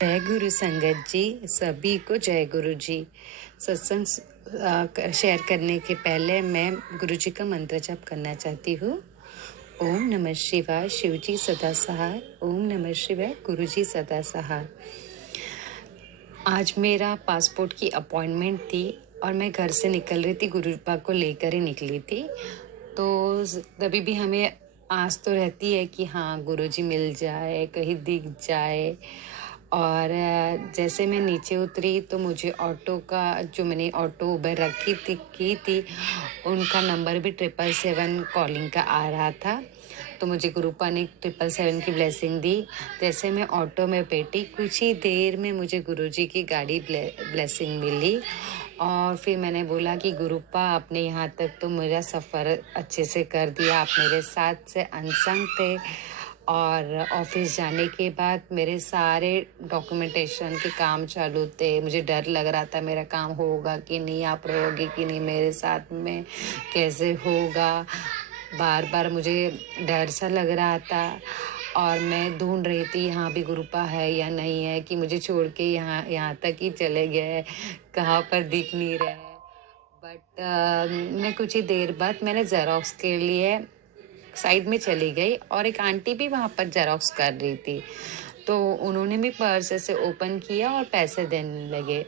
जय गुरु संगत जी, सभी को जय गुरु जी। सत्संग शेयर करने के पहले मैं गुरु जी का मंत्र जप करना चाहती हूँ। ओम नमः शिवाय, शिव जी सदा सहाय। ओम नमः शिवाय, गुरु जी सदा सहाय। आज मेरा पासपोर्ट की अपॉइंटमेंट थी और मैं घर से निकल रही थी, गुरु पाक को लेकर ही निकली थी। तो तभी भी हमें आस तो रहती है कि हाँ गुरुजी मिल जाए, कहीं दिख जाए। और जैसे मैं नीचे उतरी तो मुझे ऑटो का, जो मैंने ऑटो उबर रखी थी उनका नंबर भी 777 कॉलिंग का आ रहा था। तो मुझे गुरुपा ने 777 की ब्लेसिंग दी। जैसे मैं ऑटो में बैठी, कुछ ही देर में मुझे गुरुजी की गाड़ी ब्लेसिंग मिली। और फिर मैंने बोला कि गुरुपा, आपने यहाँ तक तो मेरा सफ़र अच्छे से कर दिया, आप मेरे साथ से अनसंग थे। और ऑफिस जाने के बाद मेरे सारे डॉक्यूमेंटेशन के काम चालू थे। मुझे डर लग रहा था मेरा काम होगा कि नहीं, आप रहोगे कि नहीं मेरे साथ में, कैसे होगा। बार बार मुझे डर सा लग रहा था। और मैं ढूंढ रही थी यहाँ भी गुरुपा है या नहीं है, कि मुझे छोड़ के यहाँ तक ही चले गए, कहाँ पर दिख नहीं रहे। बट मैं कुछ ही देर बाद मैंने जेरोक्स के लिए साइड में चली गई और एक आंटी भी वहाँ पर जेरोक्स कर रही थी। तो उन्होंने भी पर्स ऐसे ओपन किया और पैसे देने लगे।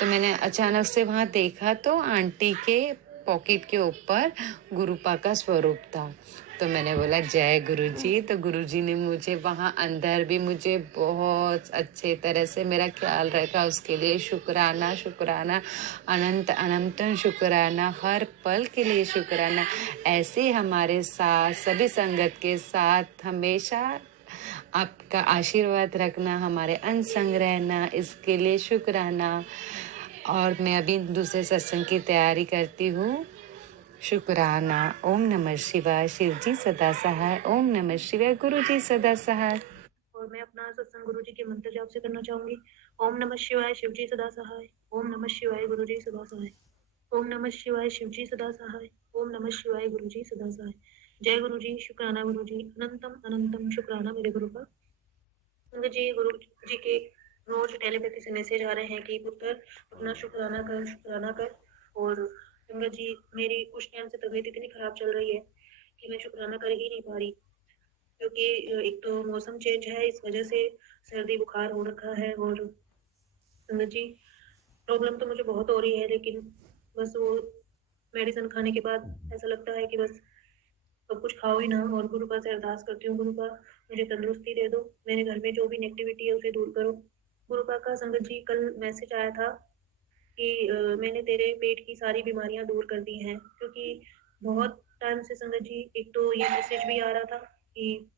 तो मैंने अचानक से वहाँ देखा तो आंटी के पॉकेट के ऊपर गुरुपा का स्वरूप था। तो मैंने बोला जय गुरुजी। तो गुरुजी ने मुझे वहाँ अंदर भी मुझे बहुत अच्छे तरह से मेरा ख्याल रखा, उसके लिए शुक्राना शुक्राना, अनंत अनंत शुक्राना, हर पल के लिए शुक्राना। ऐसे हमारे साथ सभी संगत के साथ हमेशा आपका आशीर्वाद रखना, हमारे अनसंग रहना, इसके लिए शुक्राना। और मैं अभी दूसरे सत्संग की तैयारी करती हूँ। शुक्राना। ओम नमः शिवाय, शिव जी सदा सहाय। ओम नमः शिवाय, गुरु जी सदा सहाय। और मैं अपना सत्संग गुरु जी के मंत्र जाप से करना चाहूंगी। ओम नमः शिवाय, शिव जी सदा सहाय। ओम नमः शिवाय, गुरु जी सदा सहाय। ओम नमः शिवाय, शिव जी सदा सहाय। ओम नमः शिवाय, गुरु जी सदा सहाय। जय गुरु जी, शुक्राना गुरु जी, अनंतम अनंतम शुक्राना मेरे गुरु का। गुरु जी के रोज टेलीपैथी से मैसेज आ रहे हैं कि पुत्र अपना शुक्राना कर, शुक्राना कर। और गंगा जी, मेरी कुछ टाइम से तबीयत इतनी खराब चल रही है कि मैं शुक्राना कर ही नहीं पा रही, क्योंकि एक तो मौसम चेंज है, इस वजह से सर्दी बुखार हो रखा है। और गंगा जी, प्रॉब्लम तो मुझे बहुत हो रही है, लेकिन बस वो मेडिसिन खाने के बाद ऐसा लगता है कि बस सब कुछ खाओ ही ना। और गुरुपा से अरदास करती हूँ, गुरुपा मुझे तंदुरुस्ती दे दो, मेरे घर में जो भी नेगेटिविटी है उसे दूर करो। गुरुपा का संगत जी कल मैसेज आया था कि मैंने तेरे पेट की सारी बीमारियां दूर कर दी हैं। क्योंकि बहुत टाइम से संगत जी एक तो ये मैसेज भी आ रहा था कि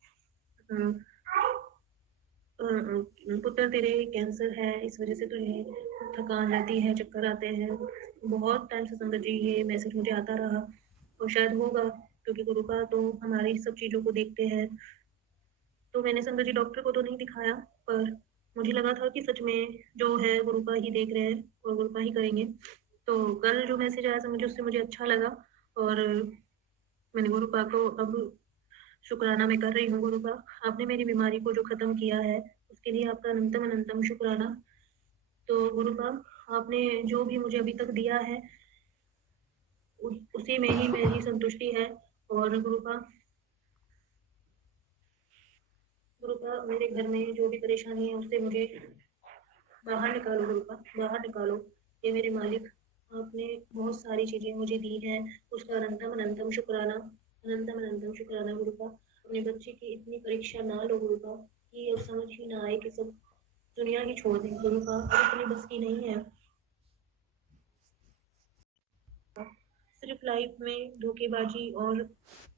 पुत्र तेरे कैंसर है, इस वजह से तुझे थकान रहती है, चक्कर आते हैं। बहुत टाइम से संगत जी ये मैसेज मुझे आता रहा, और शायद होगा क्योंकि गुरुपा तो हमारी सब चीजों को देखते हैं। तो मैंने संगत जी डॉक्टर को तो नहीं दिखाया, पर मुझे लगा था कि सच में जो है गुरुपा ही देख रहे हैं और गुरुपा ही करेंगे। तो कल जो मैसेज आया समझो उससे मुझे अच्छा लगा, और मैंने गुरुपा को अब शुक्राना मैं कर रही हूँ। गुरुपा, आपने मेरी बीमारी को जो खत्म किया है उसके लिए आपका अनंतम अनंतम शुक्राना। तो गुरुपा, आपने जो भी मुझे अभी तक दिया है उसी में ही मेरी संतुष्टि है। और गुरुपा, मेरे घर में जो भी परेशानी है उससे मुझे बाहर निकालो। गुरुपा, बाहर निकालो। ये मेरे मालिक, आपने बहुत सारी चीजें मुझे दी हैं, उसका अनंतम अनंतम शुक्राना, अनंतम अनंतम शुक्राना। गुरुपा, अपने बच्चे की इतनी परीक्षा ना लो गुरुपा, कि अब समझ ही ना आए कि सब दुनिया ही छोड़ दें। गुरुपा, अब अपनी बस की नहीं है। सिर्फ लाइफ में धोखेबाजी और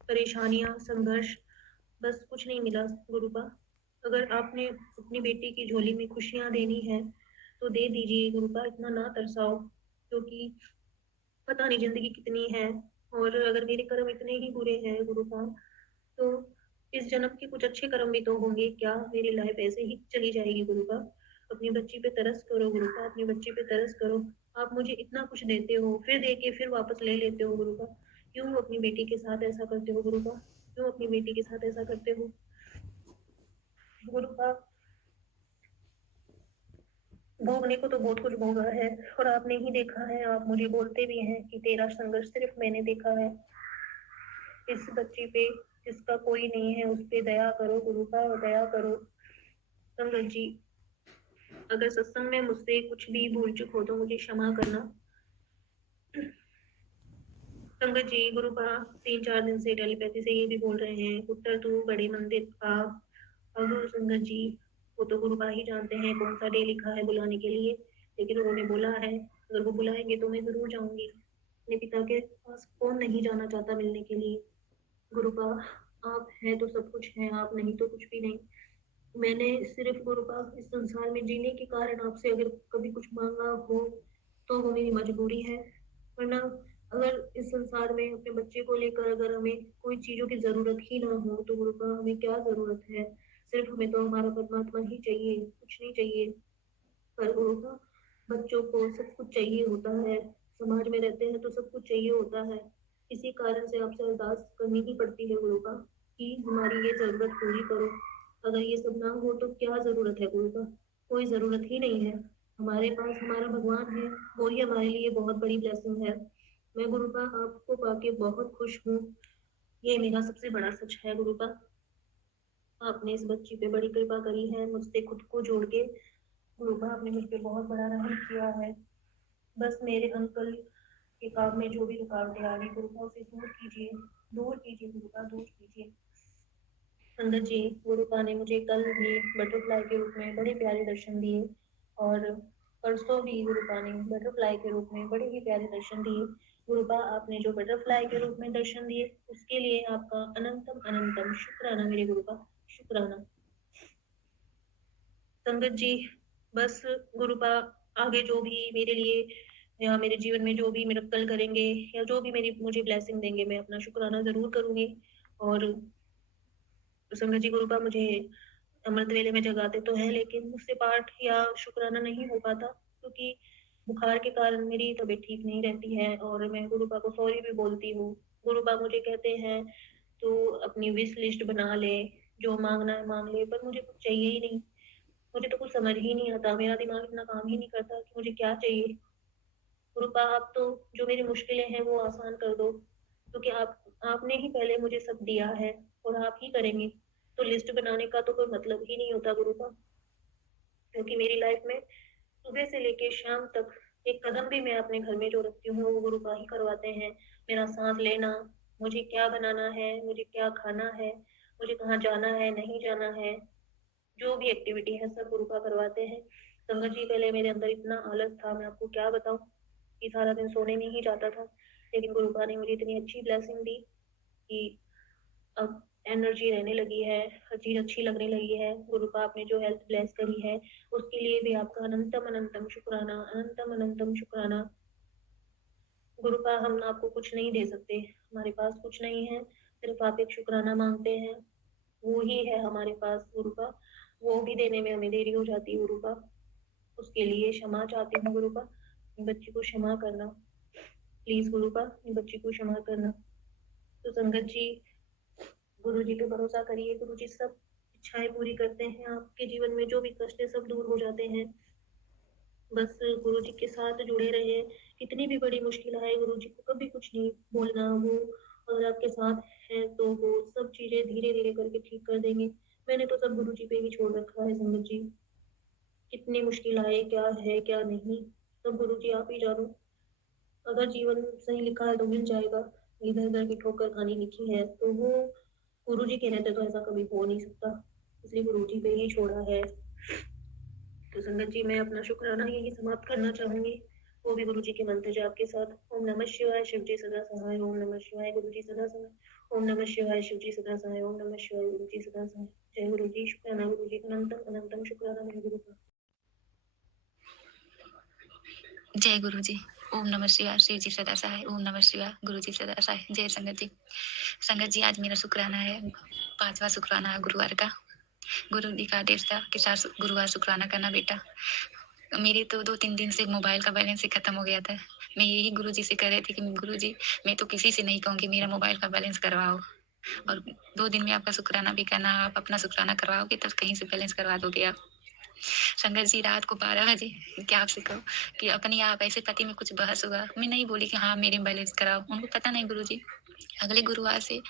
परेशानियां, संघर्ष, बस कुछ नहीं मिला। गुरुपा, अगर आपने अपनी बेटी की झोली में खुशियां देनी है तो दे दीजिए गुरुपा, इतना ना तरसाओ, क्योंकि पता नहीं जिंदगी कितनी है। और अगर मेरे कर्म इतने ही बुरे हैं गुरुपा, तो इस जन्म के कुछ अच्छे कर्म भी तो होंगे क्या? मेरी लाइफ ऐसे ही चली जाएगी गुरुपा? अपनी बच्ची पे तरस करो गुरुपा, अपनी बच्ची पे तरस करो। आप मुझे इतना कुछ देते हो, फिर दे के फिर वापस ले लेते हो गुरुपा। क्यों अपनी बेटी के साथ ऐसा करते हो गुरुपा? क्यों अपनी बेटी के साथ ऐसा करते हो गुरुपा? भोगने को तो बहुत कुछ भोगा है और आपने ही देखा है, आप मुझे बोलते भी हैं कि तेरा संघर्ष सिर्फ मैंने देखा है। इस बच्ची पे जिसका कोई नहीं है, उस पे दया करो गुरु का, दया करो। संगत जी, अगर सत्संग में मुझसे कुछ भी भूल चूक हो तो मुझे क्षमा करना। संगत जी, गुरु का 3-4 दिन से टेलीपैथी से ये भी बोल रहे हैं, उत्तर तू बड़े मंदिर का। अब संगत जी, वो तो गुरु का ही जानते हैं कौन सा डे लिखा है बुलाने के लिए, लेकिन उन्होंने बोला है अगर वो बुलाएंगे तो मैं जरूर जाऊंगी। अपने पिता के पास कौन नहीं जाना चाहता मिलने के लिए। गुरु का, आप हैं तो सब कुछ है, आप नहीं तो कुछ भी नहीं। मैंने सिर्फ गुरु का इस संसार में जीने के कारण आपसे अगर कभी कुछ मांगा हो तो वो मेरी मजबूरी है, वरना अगर इस संसार में अपने बच्चे को लेकर अगर हमें कोई चीजों की जरूरत ही ना हो तो गुरु का हमें क्या जरूरत है। सिर्फ हमें तो हमारा परमात्मा ही चाहिए, कुछ नहीं चाहिए। पर गुरु का, बच्चों को सब कुछ चाहिए होता है, समाज में रहते हैं तो सब कुछ चाहिए होता है। इसी कारण से आपसे अरदास करनी ही पड़ती है गुरु का कि हमारी ये जरूरत पूरी करो। अगर ये सब ना हो तो क्या जरूरत है गुरु का, कोई जरूरत ही नहीं है। हमारे पास हमारा भगवान है, वो ही हमारे लिए बहुत बड़ी ब्लेसिंग है। मैं गुरु का आपको पाके बहुत खुश हूँ, ये मेरा सबसे बड़ा सच है गुरु का। आपने इस बच्ची पे बड़ी कृपा करी है, मुझसे खुद को जोड़ के गुरु का आपने मुझ पे बहुत बड़ा रहम किया है। बस मेरे अंकल के काम में जो भी रुकावटें आ रही गुरु का उसे दूर कीजिए, दूर कीजिए गुरु का, दूर कीजिए। संगत जी, गुरुपा ने मुझे कल भी बटरफ्लाई के रूप में बड़े प्यारे दर्शन दिए और परसों भी गुरुपा ने बटरफ्लाई के रूप में बड़े ही प्यारे दर्शन दिए। गुरुपा, आपने जो बटरफ्लाई के रूप में दर्शन दिए उसके लिए आपका अनंतम अनंतम शुक्राना मेरे गुरुपा, शुक्राना। संगत जी, बस गुरुपा आगे जो भी मेरे लिए या मेरे जीवन में जो भी मिरेकल करेंगे या जो भी मेरी मुझे ब्लेसिंग देंगे मैं अपना शुक्राना जरूर करूंगी। और संगत जी, गुरुपा मुझे अमृत वेले में जगाते तो है लेकिन मुझसे पाठ या शुक्राना नहीं हो पाता क्योंकि बुखार के कारण मेरी तबीयत ठीक नहीं रहती है और मैं गुरुपा को सॉरी भी बोलती हूँ। गुरुपा मुझे कहते हैं तो अपनी विश लिस्ट बना ले, जो मांगना है मांग ले, पर मुझे कुछ चाहिए ही नहीं। मुझे तो कुछ समझ ही नहीं आता, मेरा दिमाग इतना काम ही नहीं करता कि मुझे क्या चाहिए। गुरुपा, आप तो जो मेरी मुश्किलें हैं वो आसान कर दो क्योंकि आपने ही पहले मुझे सब दिया है और आप ही करेंगे, तो लिस्ट बनाने का तो कोई मतलब ही नहीं होता गुरुपा। क्योंकि मेरी लाइफ में सुबह से लेके शाम तक एक कदम भी मैं अपने घर में जो रखती हूँ वो गुरुपा ही करवाते हैं। मेरा सांस लेना, मुझे क्या बनाना है, मुझे क्या खाना है, मुझे कहाँ जाना है नहीं जाना है, जो भी एक्टिविटी है सब गुरुपा करवाते हैं। संगत जी, पहले मेरे अंदर इतना आलस था, मैं आपको क्या बताऊं कि सारा दिन सोने में ही जाता था, लेकिन गुरुपा ने मुझे इतनी अच्छी ब्लेसिंग दी कि अब एनर्जी रहने लगी है, हर चीज अच्छी लगने लगी है। गुरुपा, आपने जो हेल्थ ब्लेस करी है उसके लिए भी आपका अनंतम अनंतम शुक्राना, अनंतम अनंतम शुक्राना। गुरुपा, हम आपको कुछ नहीं दे सकते, हमारे पास कुछ नहीं है, सिर्फ आप एक शुक्राना मांगते हैं, वो ही है हमारे पास गुरुपा। वो भी देने में हमें देरी हो जाती है गुरुपा, उसके लिए क्षमा चाहती हूँ गुरुपा। अपनी बच्ची को क्षमा करना प्लीज गुरुपा, अपनी बच्ची को क्षमा करना। तो संगत जी, गुरु जी पे भरोसा करिए, गुरु जी सब इच्छाएं पूरी करते हैं, आपके जीवन में जो भी कष्ट है सब दूर हो जाते हैं। बस गुरु जी के साथ जुड़े रहे, कितनी भी बड़ी मुश्किल आए गुरु जी को कभी कुछ नहीं बोलना, वो अगर आपके साथ है तो वो सब चीजें धीरे धीरे करके ठीक कर देंगे। मैंने तो सब गुरु जी पे ही छोड़ रखा है संगत जी, कितनी मुश्किल आए क्या है क्या नहीं, सब गुरु जी आप ही जानो। अगर जीवन सही लिखा है तो मिल जाएगा, इधर उधर की ठोकर खानी लिखी है तो वो गुरु जी के रहते तो ऐसा कभी हो नहीं सकता, इसलिए गुरु जी पे ही छोड़ा है। तो संगत जी, मैं अपना शुक्राना यही समाप्त करना चाहूंगी, वो भी गुरु जी के मंत्र जाप के साथ। ओम नमः शिवाय, शिव जी सदा सहाय। ओम नमः शिवाय, गुरु जी सदा सहाय। ओम नमः शिवाय, शिव जी सदा सहाय। ओम नमः शिवाय, गुरु जी सदा सहाय। जय गुरु जी, शुक्राना गुरु जी, अनंतम अनंतम शुक्राना मेरे गुरु का। जय गुरु जी। ओम नमः शिवाय, शिव जी सदा सहाय। ओम नमः शिवाय, गुरु जी सदा सहाय। जय संगत जी। संगत जी, आज मेरा शुक्राना है, 5वां शुक्राना है गुरुवार का। गुरु जी का आदेश था कि गुरुवार शुक्राना करना बेटा। मेरे तो 2-3 दिन से मोबाइल का बैलेंस ही खत्म हो गया था। मैं यही गुरु जी से कह रही थी कि गुरु जी, मैं तो किसी से नहीं कहूँगी मेरा मोबाइल का बैलेंस करवाओ, और 2 दिन में आपका शुक्राना भी करना, आप अपना शुक्राना करवाओगे तो कहीं से बैलेंस करवा दोगे आप। संगत जी रात को 12 बजे, क्या आपसे कहूँ कि अपने आप ऐसे पति में कुछ बहस हुआ। मैं नहीं बोली कि हाँ मेरे बैलेंस कराओ, उनको पता नहीं गुरुजी। अगले गुरुवार से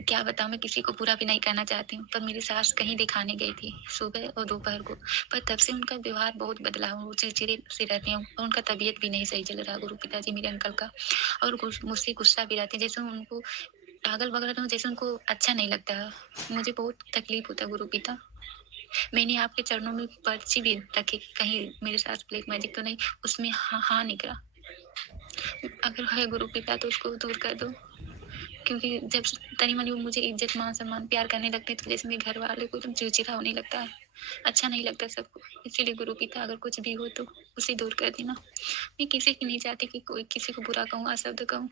क्या बताऊँ, मैं किसी को बुरा भी नहीं कहना चाहती हूँ, पर मेरी सास कहीं दिखाने गई थी सुबह और दोपहर को, पर तब से उनका व्यवहार बहुत बदला। वो चिड़चिड़े से रहती हैं और उनका तबीयत भी नहीं सही चल रहा गुरु पिताजी मेरे अंकल का, और मुझसे गुस्सा भी रहती है, जैसे उनको पागल वगैरह रहूं, जैसे उनको अच्छा नहीं लगता है। मुझे बहुत तकलीफ होता है गुरु पिता। मैंने आपके चरणों में पर्ची भी रखी कि कहीं मेरे साथ ब्लैक मैजिक तो नहीं, उसमें हाँ हाँ निकला। अगर है गुरु पिता तो उसको दूर कर दो, क्योंकि जब तनी मनी वो मुझे इज्जत मान सम्मान प्यार करने लगते तो जैसे मेरे घर वाले को एकदम चिड़चिड़ा होने लगता है, अच्छा नहीं लगता सबको। इसीलिए गुरु पिता अगर कुछ भी हो तो उसे दूर कर देना। मैं किसी की नहीं चाहती कि कोई किसी को बुरा कहूँ, अशब्द कहूँ।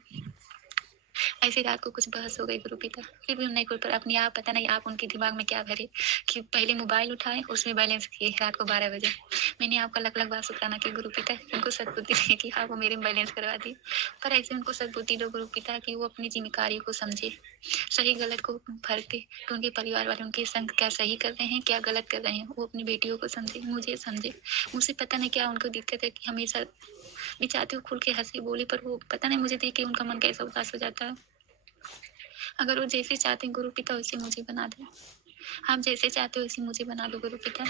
ऐसी रात को कुछ बहस हो गई गुरु पिता, फिर भी नहीं कोई, पर अपने आप पता नहीं आप उनके दिमाग में क्या भरे कि पहले मोबाइल उठाए उसमें बैलेंस किए रात को 12 बजे। मैंने आपका लग लग बार शुक्राना किया गुरु पिता, उनको सद्बुद्धि दी कि हाँ वो मेरे बैलेंस करवा दी। पर ऐसे उनको सद्बुद्धि दो गुरु पिता कि वो अपनी जिम्मेदारी को समझे, सही गलत को फर्क के, कि उनके परिवार वाले उनके संग क्या सही कर रहे हैं क्या गलत कर रहे हैं, वो अपनी बेटियों को समझे, मुझे समझे। मुझसे पता नहीं क्या उनको दिक्कत है कि हमेशा मैं चाहती हूँ खुल के हंसी बोले, पर वो पता नहीं मुझे देख के उनका मन कैसा उदास हो जाता है। अगर वो जैसे चाहते हैं गुरु पिता वैसे मुझे बना दे, आप जैसे चाहते हो वैसे मुझे बना दो गुरु पिता।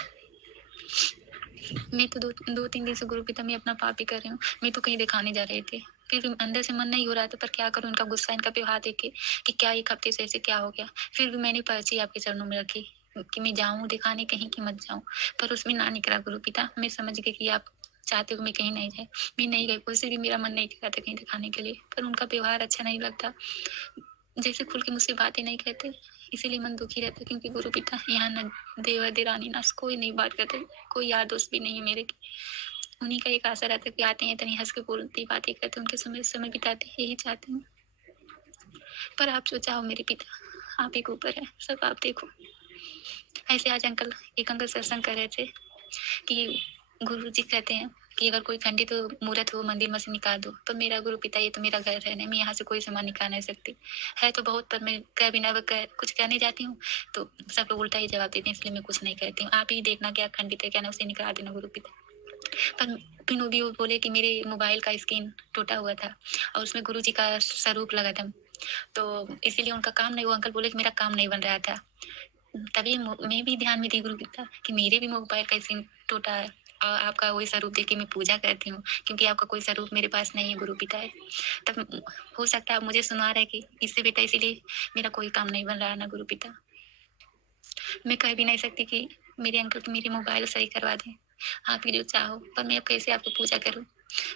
मैं तो दो तीन दिन से गुरु पिता मैं अपना पाप ही कर रही हूँ। मैं तो कहीं दिखाने जा रहे थे, फिर भी अंदर से मन नहीं हो रहा था, पर क्या करूँ, इनका गुस्सा इनका व्यवहार देख के कि क्या एक हफ्ते से ऐसे क्या हो गया। फिर भी मैंने पर्ची आपके चरणों में रखी कि मैं जाऊँ दिखाने कहीं की मत जाऊँ, पर उसमें ना निकला गुरु पिता। मैं समझ गई कि आप चाहते हो मैं कहीं नहीं जाए, मैं नहीं गई, उससे भी मेरा मन नहीं किया था कहीं दिखाने के लिए, पर उनका व्यवहार अच्छा नहीं लगता, जैसे खुल के मुझसे बातें नहीं कहते, इसीलिए मन दुखी रहता। क्योंकि गुरु पिता यहाँ न देवर देरानी ना कोई नहीं बात करते, कोई यार दोस्त भी नहीं है मेरे। उन्हीं का एक आशा रहता है कि आते हैं तनी हंस के बोलते बातें करते, उनके समय समय बिताते, यही चाहती हूँ। पर आप जो चाहो मेरे पिता, आप एक ऊपर है, सब आप देखो। ऐसे आज एक अंकल सत्संग कर रहे थे कि गुरु जी कहते हैं कि अगर कोई खंडित तो मूर्त हो मंदिर में से निकाल दो, पर मेरा गुरु पिता ये तो मेरा घर है नहीं, मैं यहाँ से कोई सामान निकाल नहीं सकती। है तो बहुत, पर मैं कह बिना कुछ कहने जाती हूँ तो सब लोग उल्टा ही जवाब देते हैं, इसलिए मैं कुछ नहीं कहती हूँ। आप ही देखना क्या खंडित है क्या ना, उसे निकाल देना गुरु पिता। पर फिर वो भी वो बोले कि मेरे मोबाइल का स्क्रीन टूटा हुआ था और उसमें गुरु जी का स्वरूप लगा था, तो इसीलिए उनका काम नहीं, वो अंकल बोले कि मेरा काम नहीं बन रहा था। तभी मैं भी ध्यान में थी गुरु पिता कि मेरे भी मोबाइल का स्क्रीन टूटा है और आपका वही स्वरूप देख के मैं पूजा करती हूँ, क्योंकि आपका कोई स्वरूप मेरे पास नहीं है गुरु पिता है। तब हो सकता है आप मुझे सुना रहे कि इससे बेटा इसीलिए मेरा कोई काम नहीं बन रहा है ना गुरु पिता। मैं कह भी नहीं सकती कि मेरे अंकल की मेरी मोबाइल सही करवा दें, आप ही जो चाहो, पर मैं अब कैसे आपको पूजा करूँ।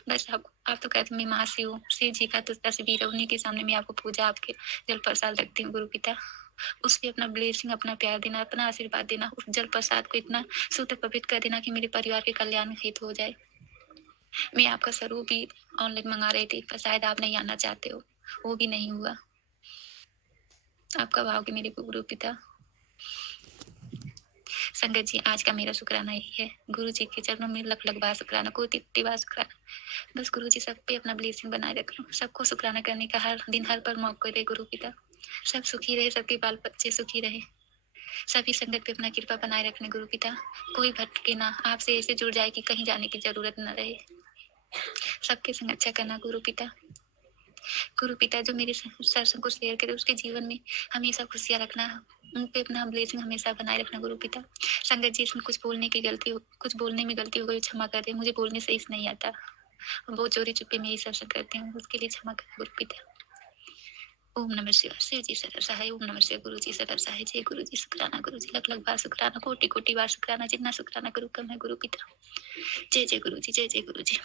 बस आप तो कहते मैं माँ से हूँ, शिव जी का तो तस्वीर है, उन्हीं के सामने मैं आपको पूजा आपके जल प्रसाद रखती हूँ गुरु पिता। उस पे अपना ब्लेसिंग अपना प्यार देना, अपना आशीर्वाद देना, उस जल प्रसाद को इतना शुद्ध पवित्र कर देना कि मेरे परिवार के कल्याण हेतु हो जाए। मैं आपका स्वरूप भी ऑनलाइन मंगा रही थी, पर शायद आप नहीं आना चाहते हो, वो भी नहीं हुआ। आपका भाव के मेरे गुरु पिता। संगत जी आज का मेरा शुक्राना यही है, गुरु जी के चरणों में लख लख बार शुक्राना, कोटि बार शुक्राना। बस गुरु जी सब पे अपना ब्लेसिंग बनाए रखो, सबको शुक्राना करने का हर दिन हर पल मौका दे गुरु पिता। सब सुखी रहे, सबके बाल बच्चे सुखी रहे, सभी संगत पे अपना कृपा बनाए रखने गुरु पिता। कोई भटके ना, आपसे ऐसे जुड़ जाए कि कहीं जाने की जरूरत न रहे। सबके संग अच्छा करना गुरु पिता। गुरु पिता जो मेरे सत्संग को शेयर करे उसके जीवन में हमेशा खुशियां रखना, उन पे अपना ब्लेसिंग हमेशा बनाए रखना गुरु पिता। संगत जी इसमें कुछ बोलने की गलती हो, कुछ बोलने में गलती हो गई क्षमा कर दे, मुझे बोलने से इस नहीं आता, बहुत चोरी चुपे में यही सत्संग करती हूँ, उसके लिए क्षमा कर गुरु पिता। ओम नमः शिवाय, शिव जी सदा सहाय, ओम नमः शिवाय, गुरु जी सदा सहाय, जय गुरु जी, शुक्राना गुरु जी, लख लख बार शुक्राना, कोटि कोटि बार शुक्राना, जितना शुक्राना करूँ कम है गुरु पिता। जय जय गुरु जी, जय जय गुरु जी।